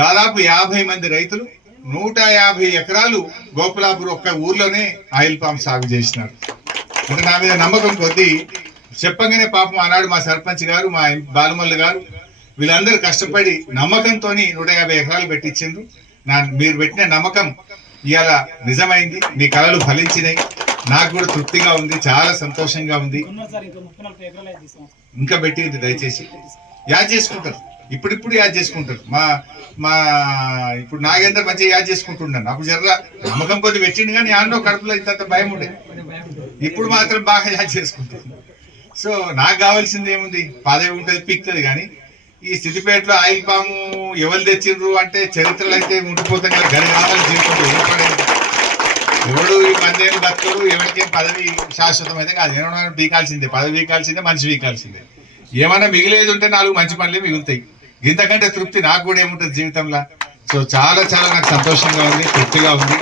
దాదాపు 50 మంది రైతులు 150 ఎకరాలు గోపులాపూర్ ఒక్క ఊర్లోనే ఆయిల్ పామ్ సాగు చేసినారు. అంటే నా మీద నమ్మకం కొద్దీ చెప్పగానే పాపం ఆనాడు మా సర్పంచ్ గారు, మా బాలమల్లి గారు వీళ్ళందరూ కష్టపడి నమ్మకంతో 150 ఎకరాలు పెట్టించిండ్రు. మీరు పెట్టిన నమ్మకం ఇవాళ నిజమైంది, మీ కళలు ఫలించినాయి. నాకు కూడా తృప్తిగా ఉంది, చాలా సంతోషంగా ఉంది. ఇంకా పెట్టింది, దయచేసి యాద్ చేసుకుంటారు, ఇప్పుడిప్పుడు యాద్ చేసుకుంటారు. మా ఇప్పుడు నాగేందర్ మంచిగా యాద్ చేసుకుంటున్నాను. అప్పుడు జర్ర నమ్మకం కొద్ది పెట్టిండు కానీ ఆండో కడుపులో ఇంత భయం ఉండే, ఇప్పుడు మాత్రం బాగా యాద్ చేసుకుంటారు. సో నాకు కావాల్సింది ఏముంది, పదవి ఉంటుంది, పిక్తుంది. కానీ ఈ సిద్దిపేటలో ఆయిల్ పాము ఎవరు తెచ్చిండ్రు అంటే చరిత్రలో అయితే ఉండిపోతాం కదా, గడి కావాలి జీవితంలో ఏర్పడేది. ఎవడు ఈ 10 ఏళ్ళు బతుకుడు, ఎవరికేం పదవి శాశ్వతం అయితే కాదు. ఏమన్నా పీకాల్సిందే, పదవి పీకాల్సిందే, మనిషి పీకాల్సిందే. ఏమన్నా మిగిలేదు ఉంటే 4 మంచి పనులే మిగులుతాయి. ఇంతకంటే తృప్తి నాకు కూడా ఏముంటుంది జీవితంలో. సో చాలా చాలా నాకు సంతోషంగా ఉంది, తృప్తిగా ఉంది.